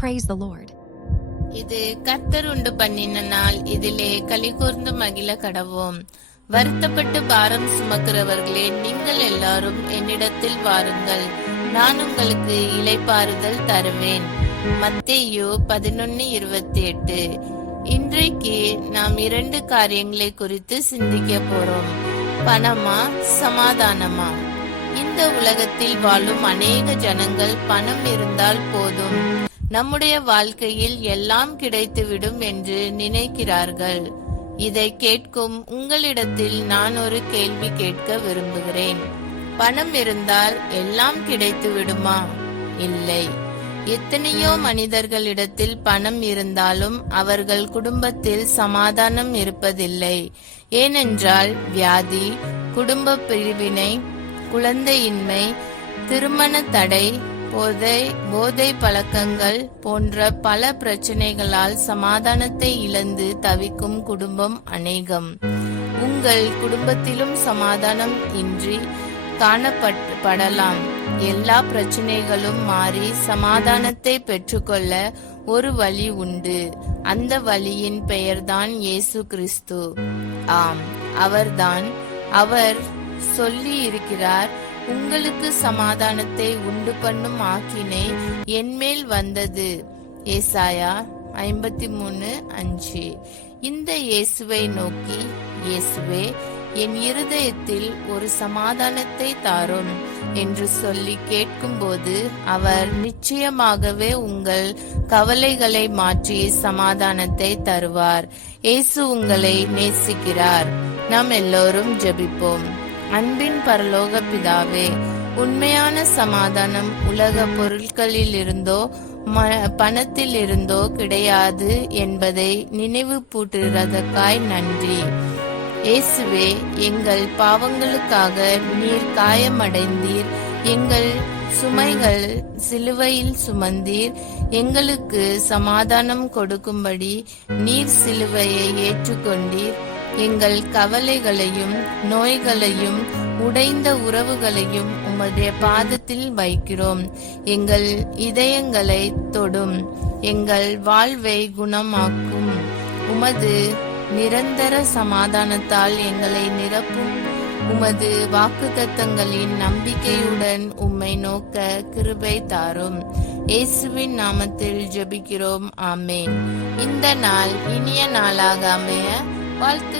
Praise the Lord. இது கர்த்தர் உண்டு பண்ணின நாள், இதிலே களிகூர்ந்து மகிழ கடவோம். வருத்தப்பட்டு பாரம் சுமக்கிறவர்களே, நீங்கள் எல்லாரும் என்னிடத்தில் வாருங்கள், நான் உங்களுக்கு இளைப்பாறுதல் தருவேன். மத்தேயு 11:28. இன்றைக்கு நாம் 2 காரியங்களை குறித்து சிந்திக்க போறோம். பணமா, சமாதானமா? இந்த உலகத்தில் வாழும் அநேக ஜனங்கள் பணம் இருந்தால் போதும், நம்முடைய வாழ்க்கையில் எல்லாம் கிடைத்துவிடும் என்று நினைக்கிறார்கள். இதை கேட்கும் உங்களிடத்தில் நான் ஒரு கேள்வி கேட்க விரும்புகிறேன். பணம் இருந்தால் எல்லாம் கிடைத்து விடுமா? இல்லை. எத்தனையோ மனிதர்களிடத்தில் பணம் இருந்தாலும் அவர்கள் குடும்பத்தில் சமாதானம் இருப்பதில்லை. ஏனென்றால் வியாதி, குடும்ப பிரிவினை, குழந்தையின்மை, திருமண தடை, போதை பழக்கங்கள் போன்ற பல பிரச்சனைகளால் சமாதானத்தை இழந்து தவிக்கும் குடும்பம் அநேகம். உங்கள் குடும்பத்திலும் சமாதானம் இன்றி காணப்படலாம். எல்லா பிரச்சனைகளும் மாறி சமாதானத்தை பெற்றுக்கொள்ள ஒரு வழி உண்டு. அந்த வழியின் பெயர்தான் இயேசு கிறிஸ்து. ஆம், அவர்தான். அவர் சொல்லி இருக்கிறார், உங்களுக்கு சமாதானத்தை உண்டு பண்ணும் ஆக்கினை என்மேல் வந்தது. ஏசாயா 53:5. இந்த இயேசுவை நோக்கி, இயேசுவே, என் இருதயத்தில் ஒரு சமாதானத்தை தாரும் என்று சொல்லி கேட்கும்போது அவர் நிச்சயமாகவே உங்கள் கவலைகளை மாற்றி சமாதானத்தை தருவார். இயேசு உங்களை நேசிக்கிறார். நாம் எல்லோரும் ஜெபிப்போம். அன்பின் பரலோக பிதாவே, உண்மையான சமாதானம் உலக பொருட்களில் இருந்தோ பணத்தில் இருந்தோ கிடையாது என்பதை நினைவு பூட்டுகிறதற்காய் நன்றி. இயேசுவே, எங்கள் பாவங்களுக்காக நீர் காயமடைந்தீர், எங்கள் சுமைகள் சிலுவையில் சுமந்தீர், எங்களுக்கு சமாதானம் கொடுக்கும்படி நீர் சிலுவையை ஏற்றுக்கொண்டீர். எங்கள் கவலைகளையும் நோய்களையும் உடைந்த உறவுகளையும் உம்முடைய பாதத்தில் வைக்கிறோம். எங்கள் இதயங்களை தொடும், எங்கள் வாழ்வை குணமாக்கும். உமது நிரந்தர சமாதானத்தால் எங்களை நிரப்பும். உமது வாக்குத்தத்தங்களின் நம்பிக்கையுடன் உம்மை நோக்க கிருபை தாரும். இயேசுவின் நாமத்தில் ஜெபிக்கிறோம். ஆமேன். இந்த நாள் இனிய நாளாக அமைய வாழ்த்து.